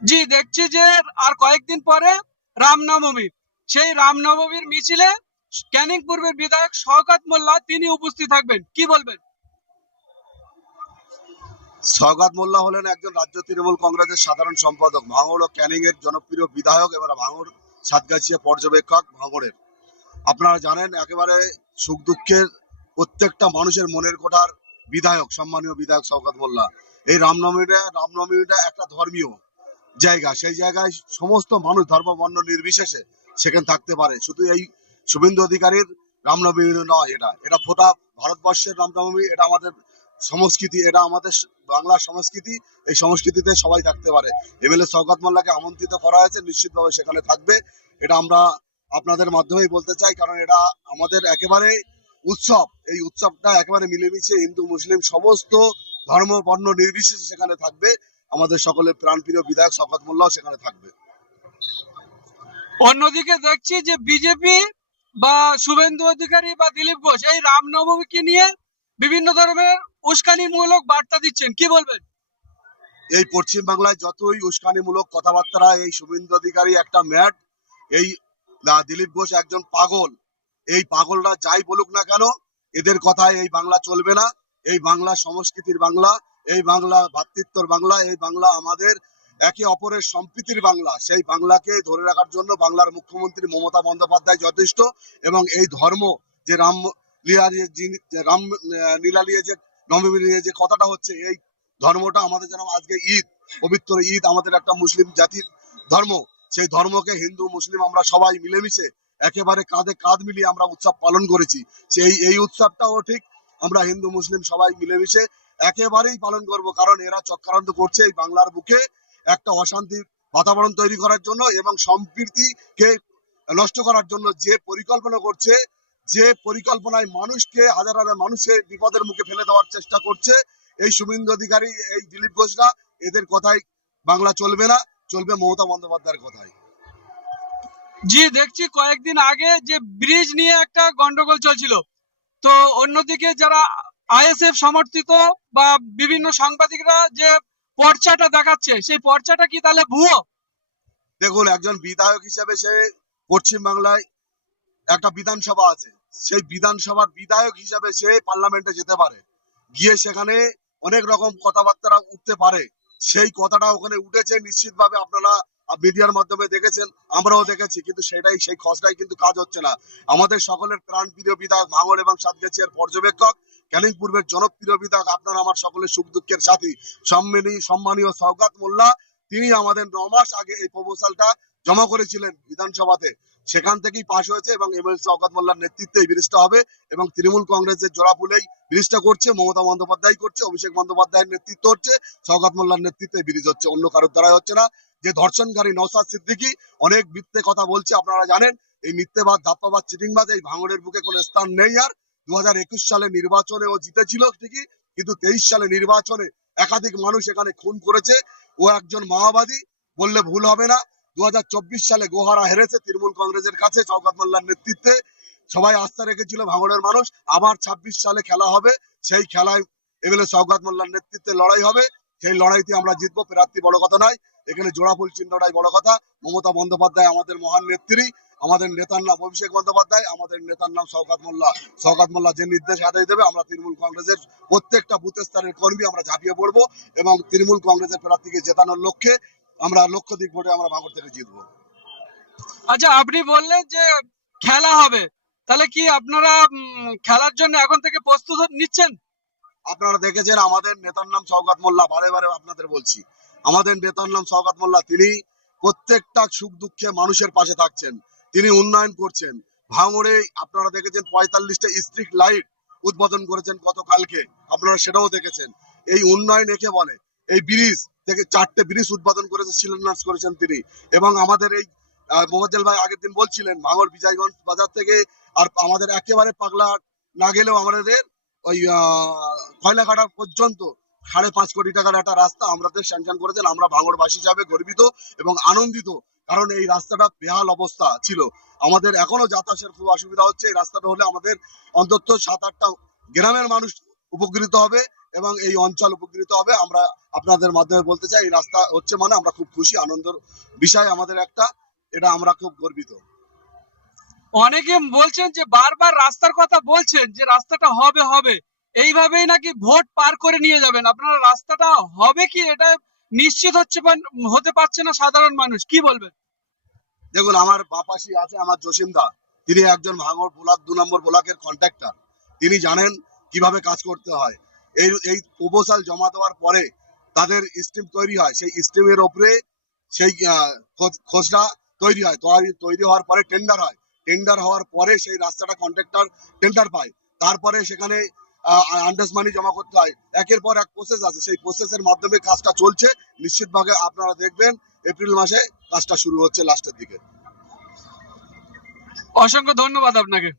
জি, দেখছি যে আর কয়েকদিন পরে রামনবমী। সেই রামনবমীর মিছিলে ক্যানিং পূর্বের বিধায়ক শওকত মোল্লা তিনি উপস্থিত থাকবেন। কি বলবেন? সৌগাত মোল্লা হলেন একজন রাজ্য তৃণমূল কংগ্রেসের সাধারণ সম্পাদক, ভাঙড় ও ক্যানিং এর জনপ্রিয় বিধায়ক এবার ভাঙড় সাতগাছিয়া পর্যবেক্ষক ভাঙড়ের। আপনারা জানেন, একেবারে সুখ দুঃখের প্রত্যেকটা মানুষের মনের কোঠার বিধায়ক, সম্মানীয় বিধায়ক সৌগাত মোল্লা। এই রামনবমীটা রামনবমীটা একটা ধর্মীয়। জায়গা, সেই জায়গায় সমস্ত মানুষ ধর্ম বর্ণ নির্বিশেষে সেখানে থাকতে পারে। শুধু এই শুভেন্দু অধিকারীর রামনবমী নয়, এটা এটা ফোটা ভারতবর্ষের রামনবমী, এটা আমাদের সংস্কৃতি, এটা আমাদের বাংলার সংস্কৃতি, এই সংস্কৃতিতে সবাই থাকতে পারে। এমএলএ শওকত মোল্লাকে আমন্ত্রিত করা হয়েছে, নিশ্চিতভাবে সেখানে থাকবে। এটা আমরা আপনাদের মাধ্যমেই বলতে চাই, কারণ এটা আমাদের একেবারে উৎসব। এই উৎসবটা একেবারে মিলেমিশে হিন্দু, মুসলিম, সমস্ত ধর্ম বর্ণ নির্বিশেষে সেখানে থাকবে। আমাদের সকলের প্রাণপ্রিয় বিধায়ক শওকত মোল্লাও সেখানে থাকবে। অন্যদিকে দেখছি যে বিজেপি বা শুভেন্দু অধিকারী বা দিলীপ ঘোষ এই রামনবমীকে নিয়ে বিভিন্ন ধরনের উস্কানিমূলক বার্তা দিচ্ছেন। কি বলবেন? এই পশ্চিম বাংলায় যতই উস্কানিমূলক কথাবার্তা এই শুভেন্দু অধিকারী একটা ম্যাট এই দিলীপ ঘোষ একজন পাগল। এই পাগলরা যাই বলুক না কেন এদের কথায় এই বাংলা চলবে না। এই বাংলা সংস্কৃতির বাংলা এই বাংলা ভাতৃত্বর বাংলা, এই বাংলা আমাদের একে অপরের সম্প্রীতির বাংলা। সেই বাংলাকে ধরে রাখার জন্য বাংলার মুখ্যমন্ত্রী মমতা বন্দ্যোপাধ্যায় যথেষ্ট এবং এই ধর্ম যে রাম লীলা রাম যে নবমী নিয়ে যে কথাটা হচ্ছে, এই ধর্মটা আমাদের যেন আজকে ঈদ, পবিত্র ঈদ আমাদের একটা মুসলিম জাতির ধর্ম। সেই ধর্মকে হিন্দু, মুসলিম আমরা সবাই মিলেমিশে একেবারে কাঁধে কাঁধ মিলিয়ে আমরা উৎসব পালন করেছি। সেই, এই উৎসবটাও ঠিক, আমরা হিন্দু, মুসলিম সবাই মিলেমিশে একেবারেই পালন করব, কারণ এরা চক্রান্ত করছে এই বাংলার বুকে একটা অশান্তির বাতাবরণ তৈরি করার জন্য এবং সম্প্রীতিকে নষ্ট করার জন্য যে পরিকল্পনা করছে, যে পরিকল্পনায় মানুষকে, হাজার হাজার মানুষের বিপদের মুখে ফেলে দেওয়ার চেষ্টা করছে, এই শুভেন্দু অধিকারী, এই দিলীপ ঘোষরা, এদের কথাই বাংলা চলবে না, চলবে মমতা বন্দ্যোপাধ্যায়ের কথাই। জি, দেখছি কয়েকদিন আগে যে ব্রিজ নিয়ে একটা গন্ডগোল চলছিল। তো অন্যদিকে যারা আইএসএফ সমর্থিত বা বিভিন্ন সাংবাদিকরা যে পর্চাটা দেখাচ্ছে, সেই পর্চাটা কি তাহলে ভুয়ো? দেখুন, একজন বিধায়ক হিসেবে সে পশ্চিম বাংলায় একটা বিধানসভা আছে। সেই বিধানসভার বিধায়ক হিসেবে সে পার্লামেন্টে যেতে পারে। গিয়ে সেখানে অনেক রকম কথাবার্তা উঠতে পারে। সেই কথাটা ওখানে উঠেছে, নিশ্চিতভাবে আপনারা মিডিয়ার মাধ্যমে দেখেছেন, আমরাও দেখেছি, কিন্তু সেটাই, সেই খসড়াই কিন্তু কাজ হচ্ছে না। আমাদের সকলের প্রাণ প্রিয় বিধায়ক ভাঙড় এবং সাতগেছিয়ার পর্যবেক্ষক ক্যানিং জনপ্রিয় বিধায়ক, আপনার আমার সকলের সুখ দুঃখের সাথী। সম্মানী সম্মানীয় সৌগাত মোল্লা, তিনি আমাদের ন মাস আগে এই প্রপোজালটা জমা করেছিলেন বিধানসভাতে। সেখান থেকেই পাশ হয়েছে এবং এমএল শওকত মোল্লার নেতৃত্বে এই ব্রিজটা হবে এবং তৃণমূল কংগ্রেসের জোড়াফুলেই ব্রিজটা করছে, মমতা বন্দ্যোপাধ্যায় করছে, অভিষেক বন্দ্যোপাধ্যায়ের নেতৃত্ব হচ্ছে শওকত মোল্লার নেতৃত্বে ব্রিজ হচ্ছে, অন্য কারোর দ্বারাই হচ্ছে না। যে ধর্ষণকারী নওসাদ সিদ্দিকী অনেক মিথ্যে কথা বলছে, আপনারা জানেন, এই মিথ্যে মিথ্যেবাদ, ধাপ্পাবাদ, চিটিংবাদ এই ভাঙড়ের বুকে কোনো স্থান নেই আর। দু সালে নির্বাচনে ও জিতেছিল ঠিকই, কিন্তু তেইশ সালে নির্বাচনে একাধিক মানুষ এখানে খুন করেছে। ও একজন মাওবাদী, বললে ভুল হবে না। দু সালে গোহারা হেরেছে তৃণমূল কংগ্রেসের কাছে চৌকাত মোল্লার নেতৃত্বে। সবাই আস্থা রেখেছিল ভাঙড়ের মানুষ, আবার ২৬ সালে খেলা হবে, সেই খেলায় এমএলএ চৌকাত মোল্লার নেতৃত্বে লড়াই হবে। সেই লড়াইতে আমরা জিতবো, প্রার্থী বড় কথা নয়, এখানে জোড়াফুল চিহ্নটাই বড় কথা। মমতা বন্দ্যোপাধ্যায় আমাদের মহান নেত্রী আমাদের নেতার নাম অভিষেক বন্দ্যোপাধ্যায় আমাদের নেতার নাম শওকাত মোল্লা। শওকাত মোল্লা যে নির্দেশ আদায় দেবে আমরা তৃণমূল কংগ্রেসের প্রত্যেকটা বুথ স্তরের কর্মী আমরা ঝাঁপিয়ে পড়ব এবং তৃণমূল কংগ্রেসের প্রার্থীকে জেতানোর লক্ষ্যে আমরা লক্ষ্য দিক ভোটে আমরা ভাঙড় থেকে জিতবো। আচ্ছা আপনি বললেন যে খেলা হবে। তাহলে কি আপনারা খেলার জন্য এখন থেকে প্রস্তুত নিচ্ছেন? আপনারা দেখেছেন আমাদের নেতার নাম শওকাত মোল্লা বারে বারে আপনাদের বলছি। আমাদের নেতার নাম শওকাত মোল্লা তিনি প্রত্যেকটা সুখ দুঃখে মানুষের পাশে থাকছেন। তিনি উন্নয়ন করছেন। ভাঙড়ে আপনারা দেখেছেন পঁয়তাল্লিশটা স্ট্রিট লাইট উদ্বোধন করেছেন গতকালকে। আপনারা সেটাও দেখেছেন। এই উন্নয়ন একে বলে। এই ব্রিজ থেকে চারটে ব্রিজ উদ্বোধন করেছে শিলান্যাস করেছেন তিনি। এবং আমাদের এই মোবাজ্জেল ভাই আগের দিন বলছিলেন ভাঙড় বিজয়গঞ্জ বাজার থেকে আর আমাদের একেবারে পাগলা না গেলেও আমাদের ওই আহ, কয়লাকাটা পর্যন্ত সাড়ে পাঁচ কোটি টাকার একটা রাস্তা আমাদের স্যাংশন করেছেন। আমরা ভাঙড়বাসী হিসাবে গর্বিত এবং আনন্দিত কারণ এই রাস্তাটা বেহাল অবস্থা ছিল। আমাদের এখনও যাতায়াতের খুব অসুবিধা হচ্ছে। এই রাস্তাটা হলে আমাদের অন্তত সাত আটটা গ্রামের মানুষ উপকৃত হবে এবং এই অঞ্চল উপকৃত হবে। আমরা আপনাদের মাধ্যমে বলতে চাই, এই রাস্তা হচ্ছে মানে আমরা খুব খুশি, আনন্দের বিষয় আমাদের একটা। এটা আমরা খুব গর্বিত। অনেকে বলছেন যে বারবার রাস্তার কথা বলছেন যে রাস্তাটা হবে হবে। এইভাবেই নাকি ভোট পার করে নিয়ে যাবেন। আপনারা রাস্তাটা হবে কি? এটা নিশ্চিত হচ্ছে হতে পারছে না সাধারণ মানুষ, কি বলবেন? দেখুন, আমার বাপাসি আছে, আমার জসিম দা তিনি একজন ভাঙড় ব্লক, দু নম্বর ব্লকের কন্ট্রাক্টর তিনি জানেন কীভাবে কাজ করতে হয়। এই এই প্রপোজাল জমা দেওয়ার পরে তাদের স্টিম তৈরি হয়। সেই স্টিমের ওপরে সেই খোঁজটা তৈরি হয়। তৈরি হওয়ার পরে টেন্ডার হয়। টেন্ডার হওয়ার পরে সেই রাস্তাটা কন্ট্রাক্টর টেন্ডার পায়। তারপরে সেখানে আন্ডাস মানি জমা করতে হয়। একের পর এক প্রসেস আছে। সেই প্রসেসের মাধ্যমে কাজটা চলছে। নিশ্চিতভাবে আপনারা দেখবেন এপ্রিল মাসে কাজটা শুরু হচ্ছে লাস্টের দিকে। অসংখ্য ধন্যবাদ আপনাকে।